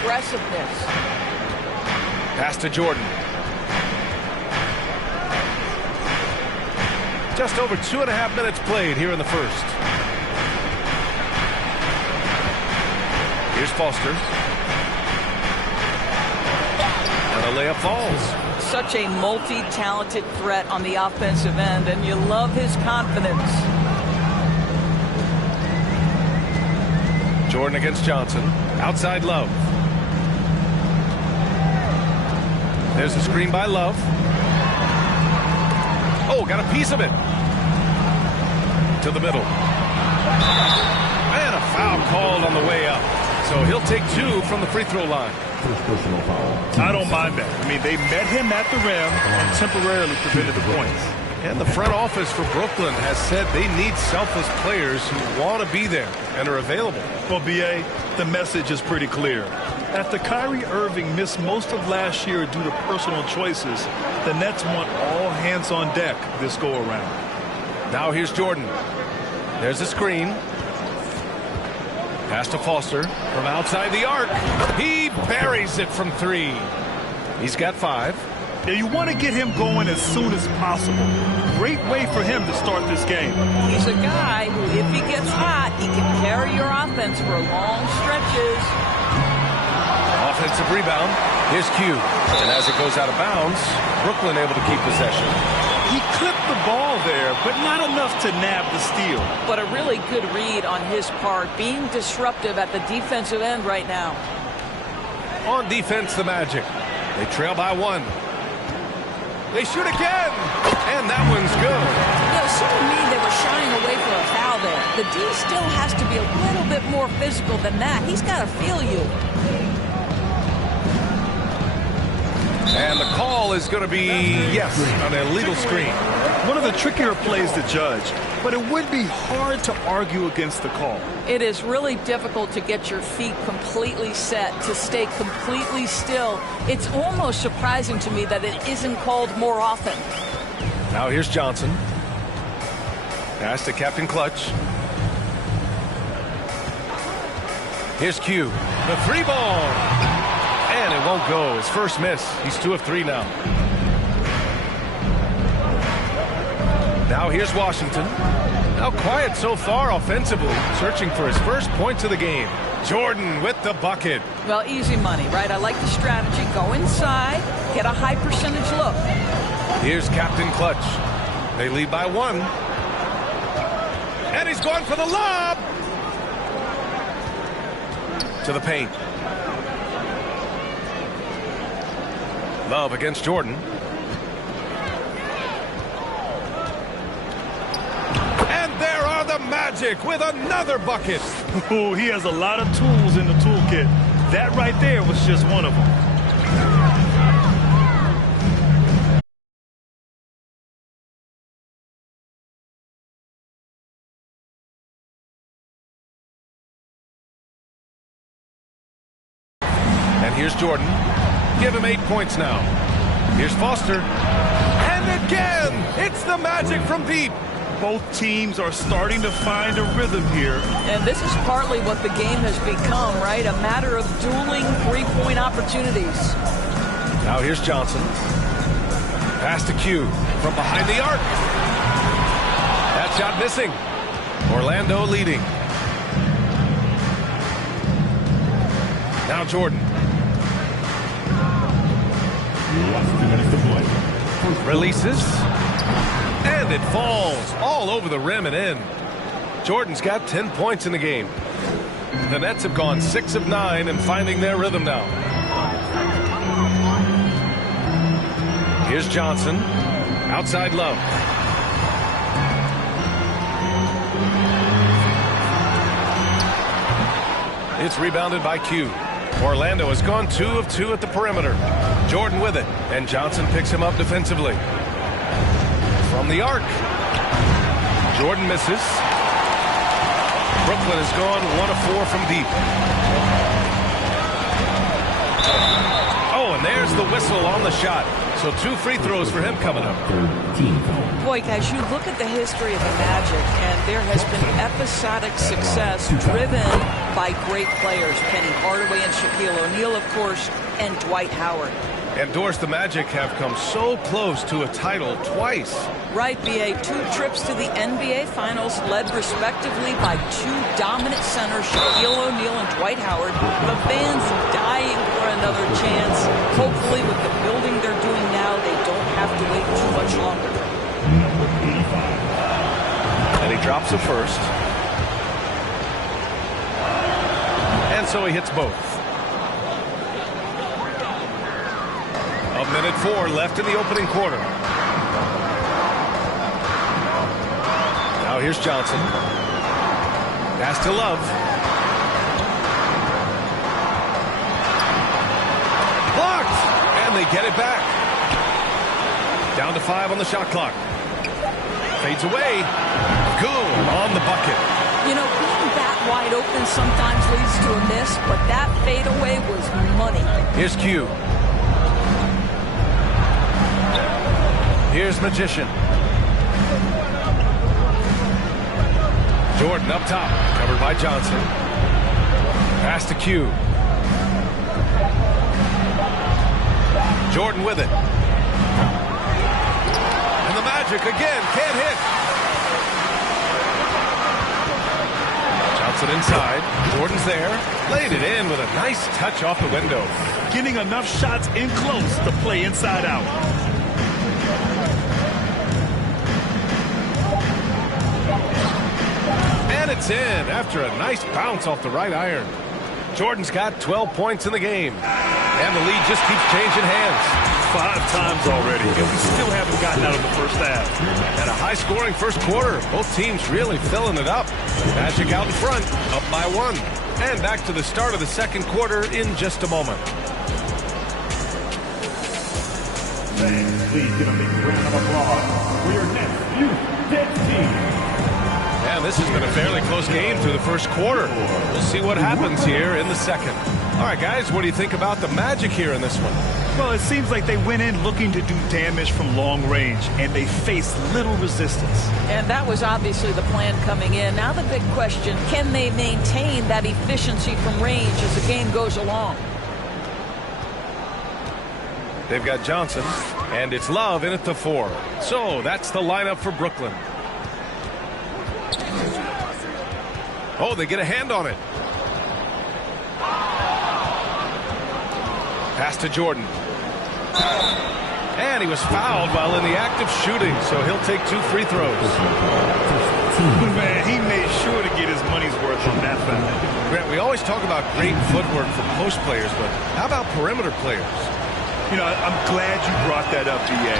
aggressiveness. Pass to Jordan. Just over 2.5 minutes played here in the first. Here's Foster. And the layup falls. Such a multi-talented threat on the offensive end, and you love his confidence. Jordan against Johnson. Outside Love. There's a screen by Love. Oh, got a piece of it. To the middle. And a foul called on the way up. So he'll take 2 from the free throw line. First personal foul. I don't mind that. I mean, they met him at the rim and temporarily prevented the points. And the front office for Brooklyn has said they need selfless players who want to be there and are available. Well, B.A., the message is pretty clear. After Kyrie Irving missed most of last year due to personal choices, the Nets want all hands on deck this go-around. Now here's Jordan. There's a screen. Pass to Foster from outside the arc. He buries it from 3. He's got 5. Yeah, you want to get him going as soon as possible. Great way for him to start this game. He's a guy who, if he gets hot, he can carry your offense for long stretches. Offensive rebound. Here's Q. And as it goes out of bounds, Brooklyn able to keep possession. He clipped the ball there, but not enough to nab the steal. But a really good read on his part, being disruptive at the defensive end right now. On defense, the Magic. They trail by 1. They shoot again, and that one's good. It seemed to me they were shying away from a foul there. The D still has to be a little bit more physical than that. He's got to feel you. And the call is going to be, yes, an illegal screen. One of the trickier plays to judge, but it would be hard to argue against the call. It is really difficult to get your feet completely set, to stay completely still. It's almost surprising to me that it isn't called more often. Now here's Johnson. Pass to Captain Clutch. Here's Q. The 3 ball. And it won't go. His first miss. He's 2 of 3 now. Now here's Washington. Now quiet so far offensively, searching for his first points of the game. Jordan with the bucket. Well, easy money, right? I like the strategy. Go inside, get a high percentage look. Here's Captain Clutch. They lead by 1. And he's going for the lob. To the paint. Love against Jordan. And there are the Magic with another bucket. Ooh, he has a lot of tools in the toolkit. That right there was just one of them. And here's Jordan. Give him 8 points now. Here's Foster. And again, it's the Magic from deep. Both teams are starting to find a rhythm here. And this is partly what the game has become, right? A matter of dueling 3-point opportunities. Now here's Johnson. Pass to Q from behind the arc. That shot missing. Orlando leading. Now Jordan. Releases. And it falls all over the rim and in. Jordan's got 10 points in the game. The Nets have gone 6 of 9 and finding their rhythm now. Here's Johnson. Outside Love. It's rebounded by Q. Orlando has gone 2 of 2 at the perimeter. Jordan with it, and Johnson picks him up defensively. From the arc. Jordan misses. Brooklyn has gone 1 of 4 from deep. Oh, and there's the whistle on the shot. So 2 free throws for him coming up. Boy, guys, you look at the history of the Magic, and there has been episodic success driven by great players. Penny Hardaway and Shaquille O'Neal, of course, and Dwight Howard. And Doris, the Magic have come so close to a title twice. Right, B.A. 2 trips to the NBA Finals, led respectively by 2 dominant centers, Shaquille O'Neal and Dwight Howard. The fans dying for another chance. Hopefully, with the building they're doing now, they don't have to wait too much longer. And he drops it first. And so he hits both. A minute 4 left in the opening quarter. Now here's Johnson. Pass to Love. Blocked! And they get it back. Down to 5 on the shot clock. Fades away. Good on the bucket. You know, being that wide open sometimes leads to a miss, but that fadeaway was money. Here's Q. Here's Magician. Jordan up top, covered by Johnson. Pass to Q. Jordan with it. And the Magic again can't hit. Johnson inside. Jordan's there. Laid it in with a nice touch off the window. Getting enough shots in close to play inside out. And it's in after a nice bounce off the right iron. Jordan's got 12 points in the game. And the lead just keeps changing hands. 5 times already, and we still haven't gotten out of the first half. And a high-scoring first quarter. Both teams really filling it up. Magic out in front, up by 1. And back to the start of the second quarter in just a moment. Please give a big round of applause for your next youth dead team. And this has been a fairly close game through the first quarter. We'll see what happens here in the second. All right, guys, what do you think about the Magic here in this one? Well, it seems like they went in looking to do damage from long range, and they faced little resistance. And that was obviously the plan coming in. Now the big question, can they maintain that efficiency from range as the game goes along? They've got Johnson, and it's Love in at the 4. So that's the lineup for Brooklyn. Oh, they get a hand on it. Pass to Jordan. And he was fouled while in the act of shooting, so he'll take 2 free throws. Man, he made sure to get his money's worth on that foul. Grant, we always talk about great footwork for post players, but how about perimeter players? You know, I'm glad you brought that up, B.A.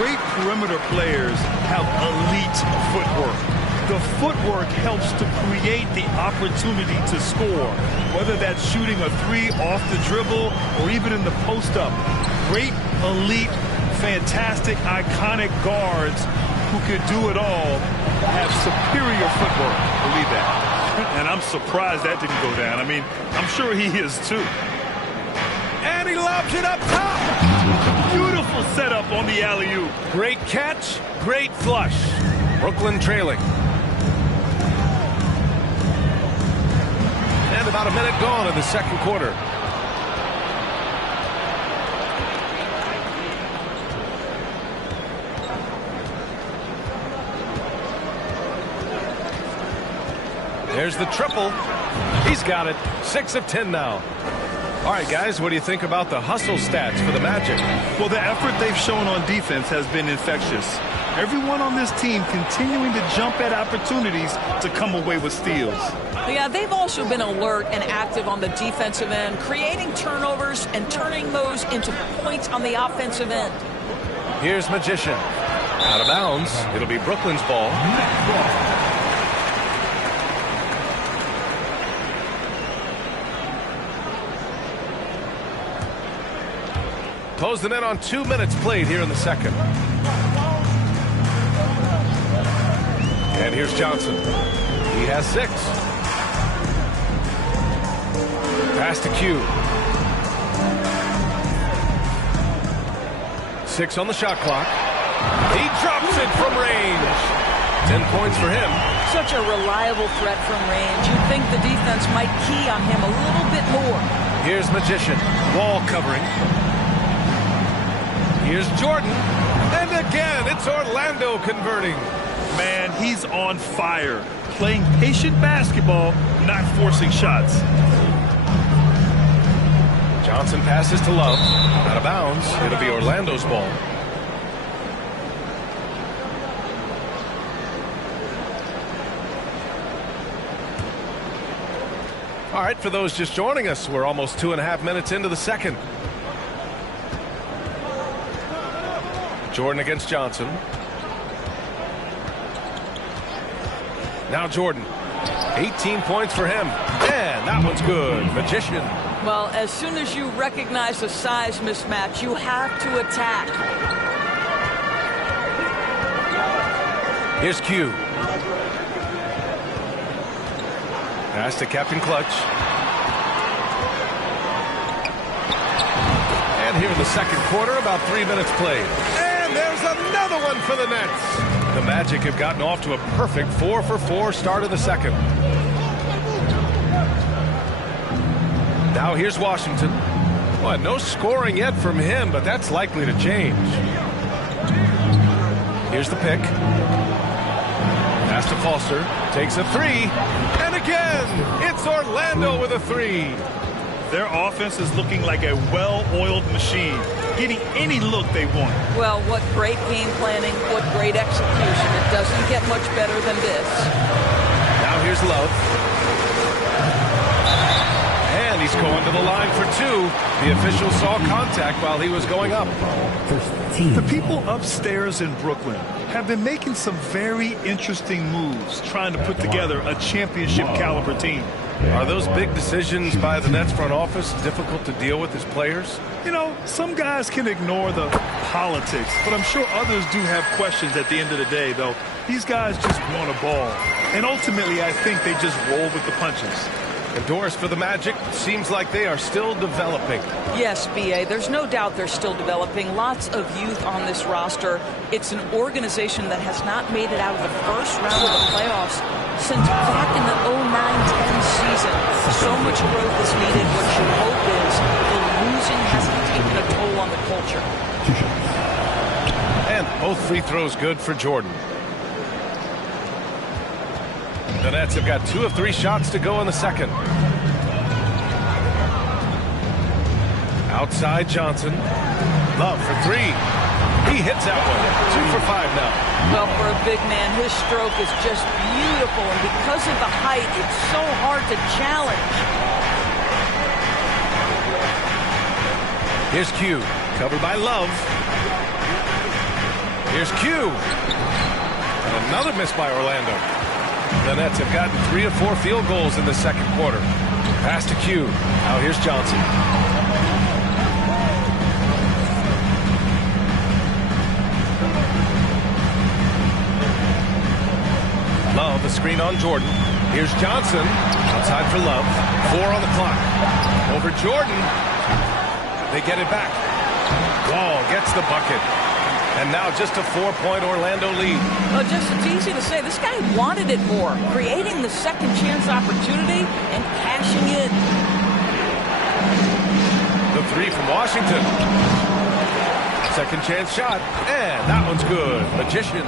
Great perimeter players have elite footwork. The footwork helps to create the opportunity to score, whether that's shooting a 3 off the dribble or even in the post-up. Great, elite, fantastic, iconic guards who could do it all have superior footwork. Believe that. And I'm surprised that didn't go down. I mean, I'm sure he is too. And he lobs it up top. Beautiful setup on the alley-oop. Great catch, great flush. Brooklyn trailing. And about a minute gone in the second quarter. There's the triple. He's got it. 6 of 10 now. All right, guys, what do you think about the hustle stats for the Magic? Well, the effort they've shown on defense has been infectious. Everyone on this team continuing to jump at opportunities to come away with steals. Yeah, they've also been alert and active on the defensive end, creating turnovers and turning those into points on the offensive end. Here's Magician. Out of bounds. It'll be Brooklyn's ball. Closing in on 2 minutes played here in the second. And here's Johnson. He has 6. Pass to Q. 6 on the shot clock. He drops it from range. 10 points for him. Such a reliable threat from range. You'd think the defense might key on him a little bit more. Here's Magician. Wall covering. Here's Jordan. And again, it's Orlando converting. Man, he's on fire. Playing patient basketball, not forcing shots. Johnson passes to Love. Out of bounds. It'll be Orlando's ball. All right, for those just joining us, we're almost 2.5 minutes into the second. Jordan against Johnson. Now Jordan. 18 points for him. And that one's good. Magician. Well, as soon as you recognize a size mismatch, you have to attack. Here's Q. Pass to Captain Clutch. And here in the second quarter, about 3 minutes played. And there's another one for the Nets. The Magic have gotten off to a perfect 4-for-4 start of the second. Now here's Washington. Well, no scoring yet from him, but that's likely to change. Here's the pick. Pass to Foster. Takes a three. And again, it's Orlando with a three. Their offense is looking like a well-oiled machine, getting any look they want. Well, what great game planning, what great execution. It doesn't get much better than this. Now here's Love. And he's going to the line for two. The official saw contact while he was going up. The people upstairs in Brooklyn have been making some very interesting moves, trying to put together a championship-caliber team. Are those big decisions by the Nets front office difficult to deal with as players? You know, some guys can ignore the politics, but I'm sure others do have questions at the end of the day, though. These guys just want a ball. And ultimately, I think they just roll with the punches. And Doris, for the Magic, seems like they are still developing. Yes, B.A., there's no doubt they're still developing. Lots of youth on this roster. It's an organization that has not made it out of the first round of the playoffs since back in the 09-10 season. So much growth is needed. What you hope is the losing hasn't taken a toll on the culture. And both free throws good for Jordan. The Nets have got 2 of 3 shots to go in the second. Outside Johnson. Love for 3. He hits that one. 2 for 5 now. Well, for a big man, his stroke is just beautiful. And because of the height, it's so hard to challenge. Here's Q. Covered by Love. Here's Q. And another miss by Orlando. The Nets have gotten 3 of 4 field goals in the second quarter. Pass to Q. Now here's Johnson. Love, a screen on Jordan. Here's Johnson. Outside for Love. 4 on the clock. Over Jordan. They get it back. Wall gets the bucket. And now just a 4-point Orlando lead. Well, just it's easy to say. This guy wanted it more. Creating the second chance opportunity and cashing in. The 3 from Washington. Second chance shot. And that one's good. Magician.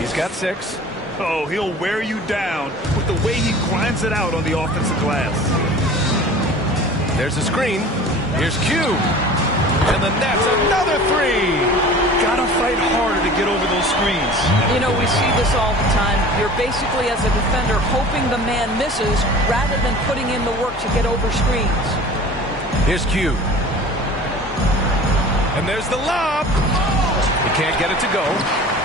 He's got 6. Oh, he'll wear you down with the way he grinds it out on the offensive glass. There's a screen. Here's Q. And the Nets, another 3. Gotta fight harder to get over those screens. You know, we see this all the time. You're basically, as a defender, hoping the man misses rather than putting in the work to get over screens. Here's Q. And there's the lob. He can't get it to go.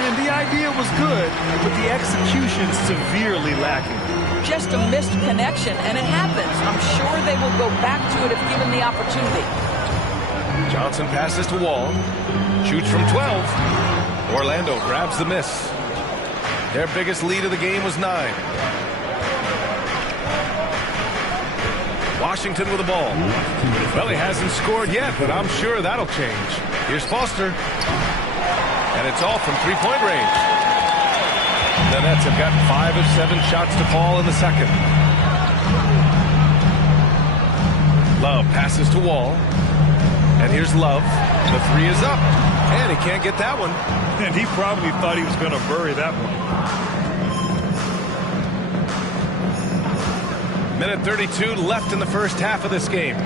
And the idea was good, but the execution severely lacking. Just a missed connection, and it happens. I'm sure they will go back to it if given the opportunity. Johnson passes to Wall. Shoots from 12. Orlando grabs the miss. Their biggest lead of the game was 9. Washington with the ball. Well, he hasn't scored yet, but I'm sure that'll change. Here's Foster. And it's all from three-point range. The Nets have gotten 5 of 7 shots to fall in the second. Love passes to Wall. And here's Love. The three is up. And he can't get that one. And he probably thought he was going to bury that one. Minute 32 left in the first half of this game.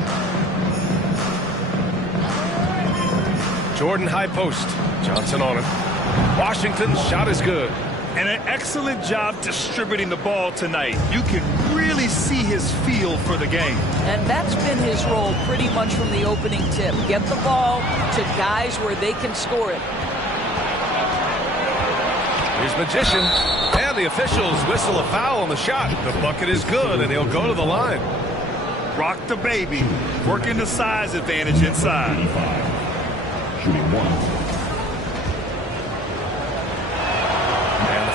Jordan high post. Johnson on him. Washington's shot is good. And an excellent job distributing the ball tonight. You can really see his feel for the game. And that's been his role pretty much from the opening tip. Get the ball to guys where they can score it. Here's Magician. And the officials whistle a foul on the shot. The bucket is good, and he'll go to the line. Rock the baby. Working the size advantage inside. Shooting 1.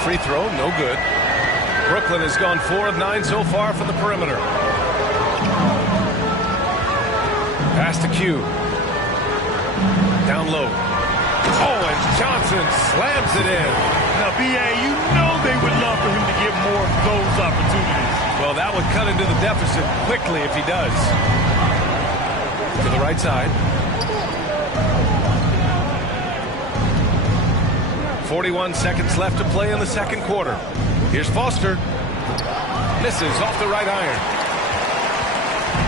Free throw, no good. Brooklyn has gone 4 of 9 so far from the perimeter. Pass to Q. Down low. Oh, and Johnson slams it in. Now, B.A., you know they would love for him to get more of those opportunities. Well, that would cut into the deficit quickly if he does. To the right side. 41 seconds left to play in the second quarter. Here's Foster. Misses off the right iron.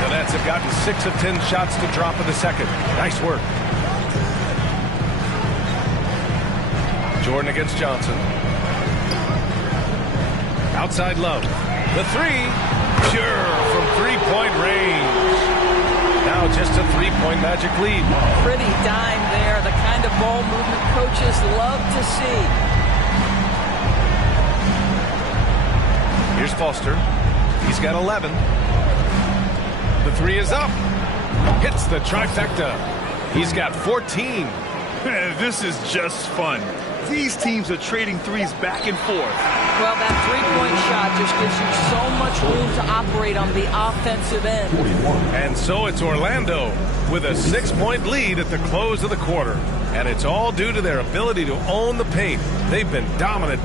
The Nets have gotten 6 of 10 shots to drop in the second. Nice work. Jordan against Johnson. Outside Love. The three. Pure from three-point range. Now just a three-point Magic lead. Pretty dime there. The kind of ball movement coaches love to see. Here's Foster. He's got 11. The three is up. Hits the trifecta. He's got 14. This is just fun. These teams are trading threes back and forth. Well, that three-point shot just gives you so much room to operate on the offensive end. 41. And so it's Orlando with a 6-point lead at the close of the quarter. And it's all due to their ability to own the paint. They've been dominant.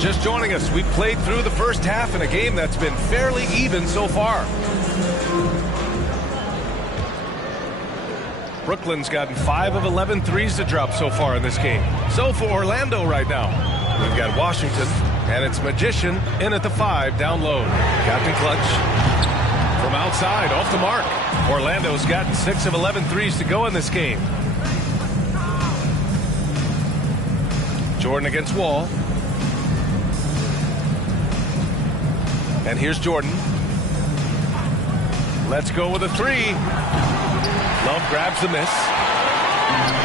Just joining us, we've played through the first half in a game that's been fairly even so far. Brooklyn's gotten 5 of 11 threes to drop so far in this game. So for Orlando right now, we've got Washington, and it's Magician in at the 5 down low. Captain Clutch from outside, off the mark. Orlando's gotten 6 of 11 threes to go in this game. Jordan against Wall. And here's Jordan. Let's go with a three. Love grabs the miss.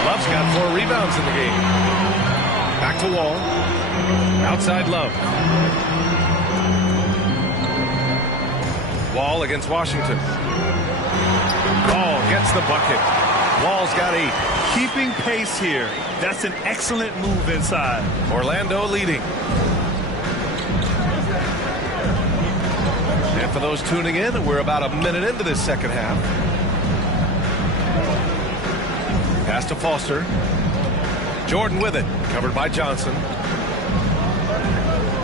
Love's got 4 rebounds in the game. Back to Wall. Outside Love. Wall against Washington. Wall gets the bucket. Wall's got 8. Keeping pace here. That's an excellent move inside. Orlando leading. And for those tuning in, we're about a minute into this second half. Pass to Foster. Jordan with it. Covered by Johnson.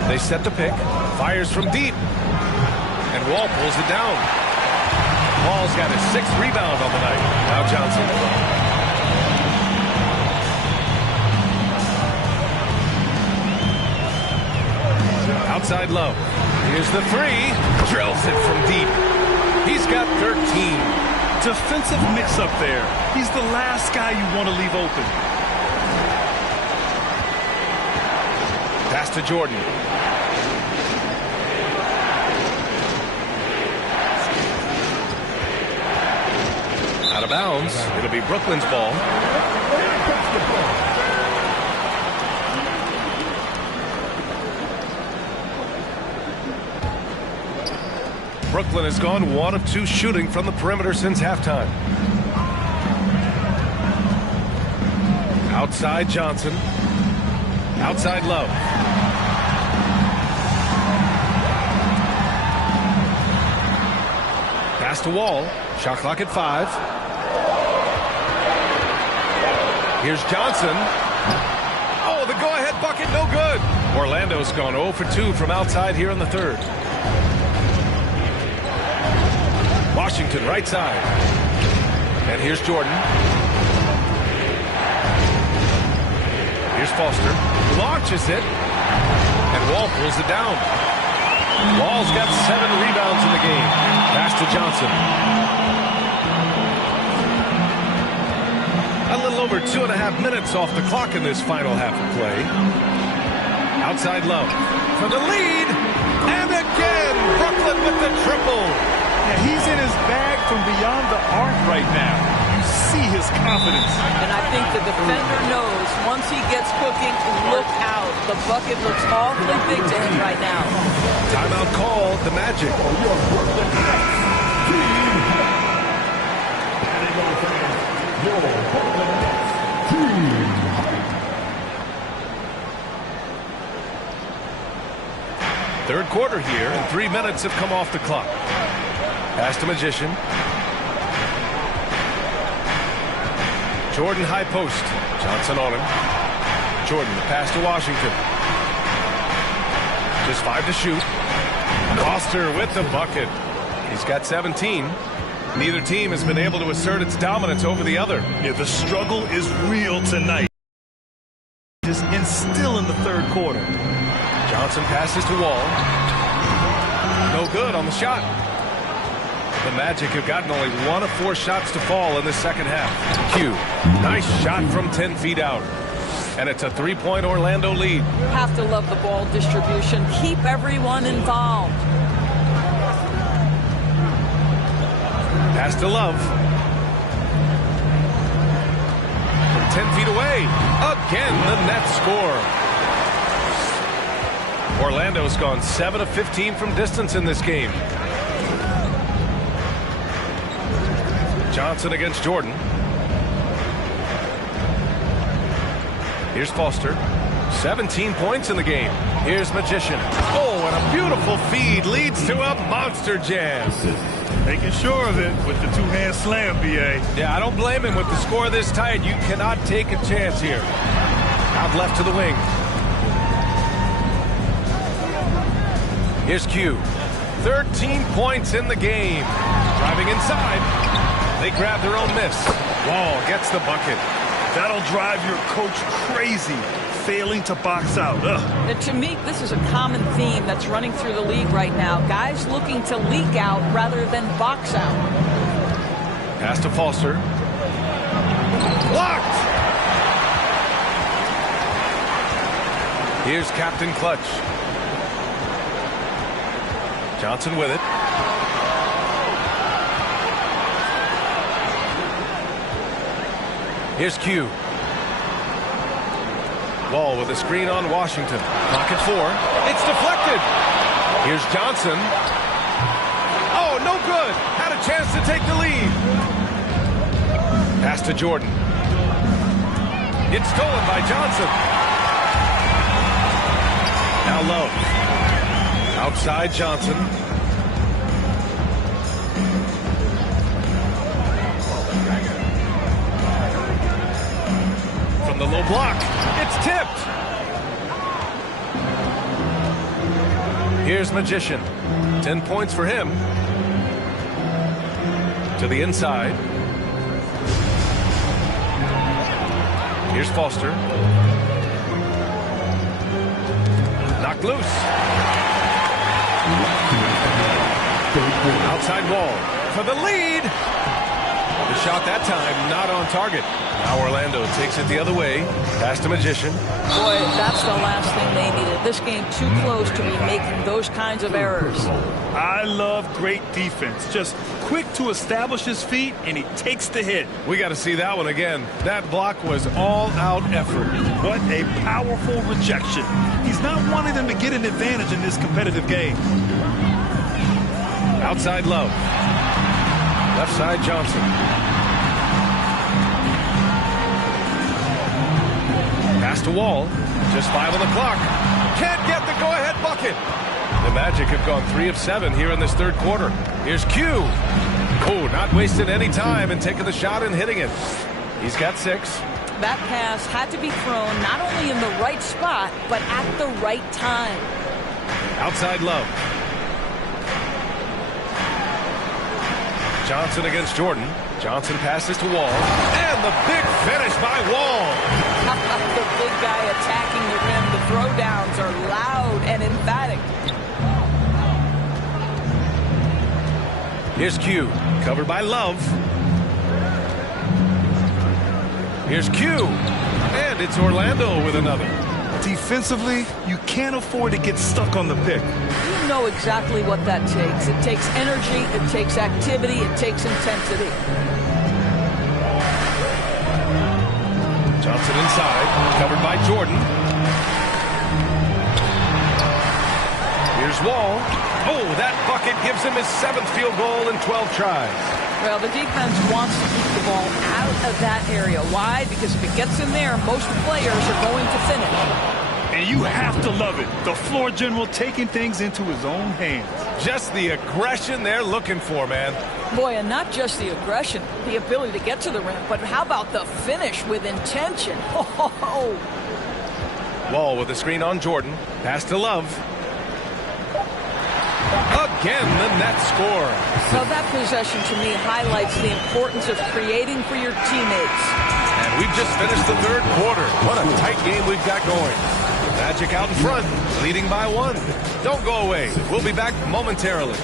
They set the pick. Fires from deep. And Wall pulls it down. Wall's got his 6th rebound on the night. Now Johnson. Outside Love. Here's the 3. Drills it from deep. He's got 13. Defensive mix-up there. He's the last guy you want to leave open. Pass to Jordan. bounds. It'll be Brooklyn's ball. Brooklyn has gone 1 of 2 shooting from the perimeter since halftime. Outside Johnson. Outside Love. Pass to Wall. Shot clock at 5. Here's Johnson. Oh, the go-ahead bucket, no good. Orlando's gone 0 for 2 from outside here in the third. Washington right side. And here's Jordan. Here's Foster. Launches it. And Wall pulls it down. Wall's got 7 rebounds in the game. Pass to Johnson. A little over 2.5 minutes off the clock in this final half of play. Outside Love for the lead. And again, Brooklyn with the triple. Yeah, he's in his bag from beyond the arc right now. You see his confidence. And I think the defender knows once he gets cooking, look out. The bucket looks awfully big to him right now. Timeout call, the Magic. Third quarter here, and 3 minutes have come off the clock. Pass to Magician. Jordan high post. Johnson on him. Jordan, the pass to Washington. Just 5 to shoot. Foster with the bucket. He's got 17. Neither team has been able to assert its dominance over the other. Yeah, the struggle is real tonight. Just instill in the third quarter. Johnson passes to Wall. No good on the shot. The Magic have gotten only 1 of 4 shots to fall in the second half. Q, nice shot from 10 feet out. And it's a 3-point Orlando lead. Have to love the ball distribution. Keep everyone involved. Pass to Love. From 10 feet away. Again, the Nets score. Orlando's gone 7 of 15 from distance in this game. Johnson against Jordan. Here's Foster. 17 points in the game. Here's Magician. Oh, and a beautiful feed leads to a monster jam. Making sure of it with the 2-hand slam, B.A. Yeah, I don't blame him with the score this tight. You cannot take a chance here. Out left to the wing. Here's Q. 13 points in the game. Driving inside. They grab their own miss. Wall gets the bucket. That'll drive your coach crazy, failing to box out. Now, to me, this is a common theme that's running through the league right now. Guys looking to leak out rather than box out. Pass to Foster. Blocked! Here's Captain Clutch. Johnson with it. Here's Q. Wall with a screen on Washington. Clock at 4. It's deflected. Here's Johnson. Oh, no good. Had a chance to take the lead. Pass to Jordan. It's stolen by Johnson. Now Love. Outside Johnson. From the low block. It's tipped. Here's Magician. 10 points for him. To the inside. Here's Foster. Knocked loose. Outside Wall for the lead. The shot that time, not on target. Now Orlando takes it the other way. Pass to Magician. Boy, that's the last thing they needed. This game too close to be making those kinds of errors. I love great defense. Just quick to establish his feet, and he takes the hit. We got to see that one again. That block was all-out effort. What a powerful rejection. He's not wanting them to get an advantage in this competitive game. Outside Love. Left side Johnson. Pass to Wall. Just 5 on the clock. Can't get the go-ahead bucket. The Magic have gone 3 of 7 here in this third quarter. Here's Q. Oh, not wasting any time and taking the shot and hitting it. He's got 6. That pass had to be thrown not only in the right spot, but at the right time. Outside Love. Johnson against Jordan. Johnson passes to Wall. And the big finish by Wall. The big guy attacking the rim. The throwdowns are loud and emphatic. Here's Q. Covered by Love. Here's Q. And it's Orlando with another. Defensively, you can't afford to get stuck on the pick. You know exactly what that takes. It takes energy, it takes activity, it takes intensity. Johnson inside, covered by Jordan. Here's Wall. Oh, that bucket gives him his 7th field goal in 12 tries. Well, the defense wants to keep the ball out of that area. Why? Because if it gets in there, most players are going to finish. And you have to love it. The floor general taking things into his own hands. Just the aggression they're looking for, man. Boy, and not just the aggression, the ability to get to the rim, but how about the finish with intention? Oh. Wall with the screen on Jordan. Pass to Love. Again, the net score. So that possession to me highlights the importance of creating for your teammates. And we've just finished the third quarter. What a tight game we've got going. Magic out in front, leading by 1. Don't go away. We'll be back momentarily.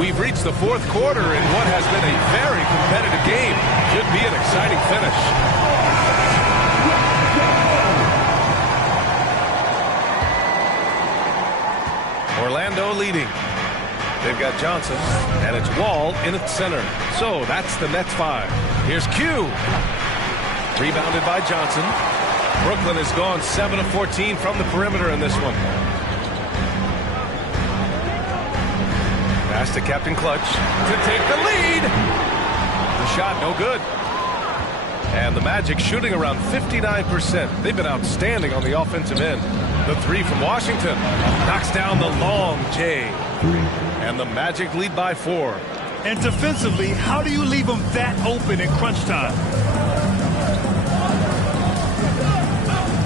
We've reached the fourth quarter in what has been a very competitive game. Should be an exciting finish. Orlando leading. They've got Johnson, and it's Wall in its center. So that's the Nets 5. Here's Q. Rebounded by Johnson. Brooklyn has gone 7 of 14 from the perimeter in this one. Pass to Captain Clutch to take the lead. The shot no good. And the Magic shooting around 59%. They've been outstanding on the offensive end. The 3 from Washington knocks down the long J. And the Magic lead by 4. And defensively, how do you leave them that open in crunch time?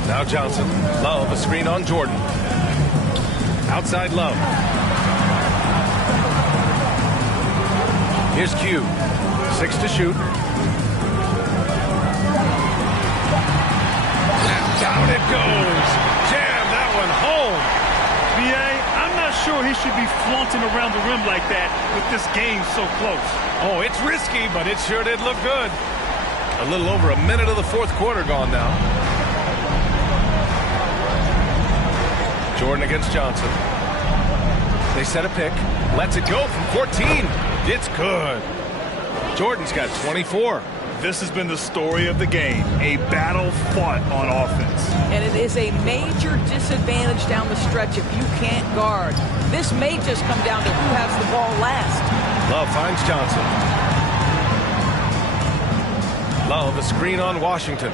Now Johnson. Love, a screen on Jordan. Outside Love. Here's Q. 6 to shoot. And down it goes. Jam that one home. B.A., I'm not sure he should be flaunting around the rim like that with this game so close. Oh, it's risky, but it sure did look good. A little over a minute of the fourth quarter gone now. Jordan against Johnson. They set a pick. Lets it go from 14. It's good. Jordan's got 24. This has been the story of the game. A battle fought on offense. And it is a major disadvantage down the stretch if you can't guard. This may just come down to who has the ball last. Love finds Johnson. Love, a screen on Washington.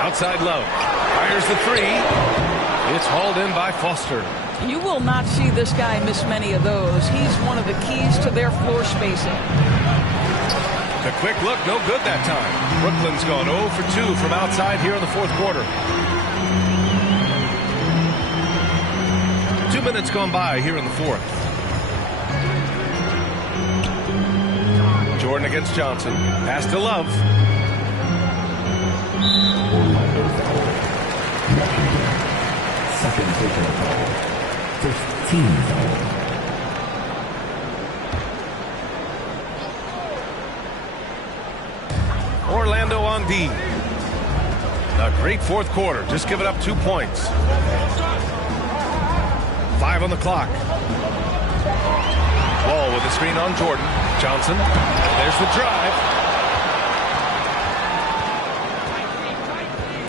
Outside Love. Fires the 3. It's hauled in by Foster. You will not see this guy miss many of those. He's one of the keys to their floor spacing. The quick look, no good that time. Brooklyn's gone 0 for 2 from outside here in the fourth quarter. 2 minutes gone by here in the fourth. Jordan against Johnson. Pass to Love. Orlando foul. Washington. Second personal foul. First team foul. Orlando on D. A great fourth quarter. Just give it up 2 points. 5 on the clock. Ball with the screen on Jordan. Johnson. There's the drive.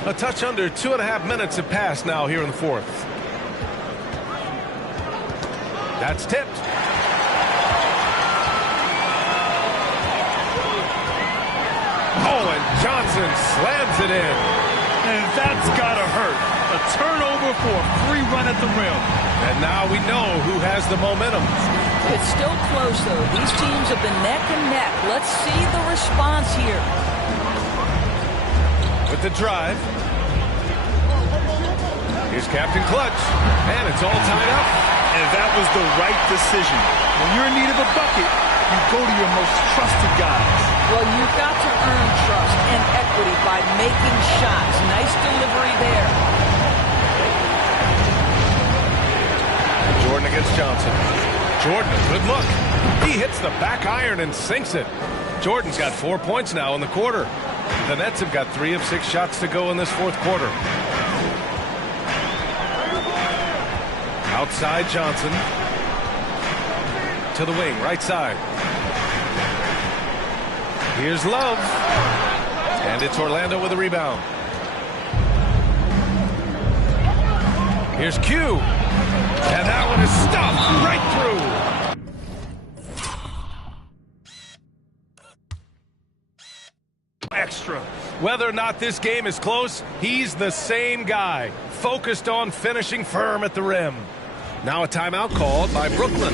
A touch under 2.5 minutes have passed now here in the fourth. That's tipped. Oh, and Johnson slams it in. And that's gotta hurt. A turnover for a free run at the rim. And now we know who has the momentum. It's still close, though. These teams have been neck and neck. Let's see the response here. With the drive. Here's Captain Clutch. And it's all tied up. And that was the right decision. When you're in need of a bucket, you go to your most trusted guys. Well, you've got to earn trust and equity by making shots. Nice delivery there. Jordan against Johnson. Jordan, a good look. He hits the back iron and sinks it. Jordan's got 4 points now in the quarter. The Nets have got 3 of 6 shots to go in this fourth quarter. Outside Johnson. To the wing, right side. Here's Love. And it's Orlando with a rebound. Here's Q. And that one is stuffed right through. Extra. Whether or not this game is close, he's the same guy, focused on finishing firm at the rim. Now a timeout called by Brooklyn.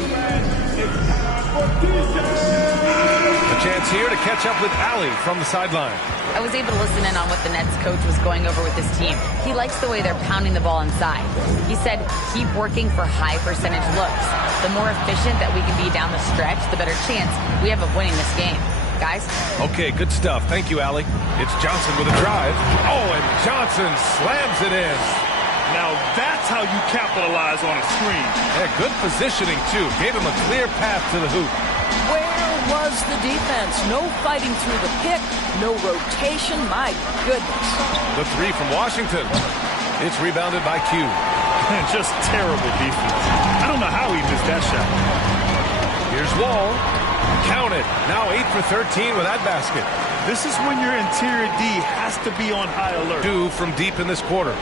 A chance here to catch up with Allie from the sideline. I was able to listen in on what the Nets coach was going over with his team. He likes the way they're pounding the ball inside. He said, keep working for high percentage looks. The more efficient that we can be down the stretch, the better chance we have of winning this game. Guys? Okay, good stuff. Thank you, Allie. It's Johnson with a drive. Oh, and Johnson slams it in. Now that's how you capitalize on a screen. Yeah, good positioning, too. Gave him a clear path to the hoop. Where was the defense? No fighting through the pick, no rotation. My goodness. The 3 from Washington. It's rebounded by Q. Just terrible defense. I don't know how he missed that shot. Here's Wall. Count it. Now 8 for 13 with that basket. This is when your interior D has to be on high alert. 2 from deep in this quarter.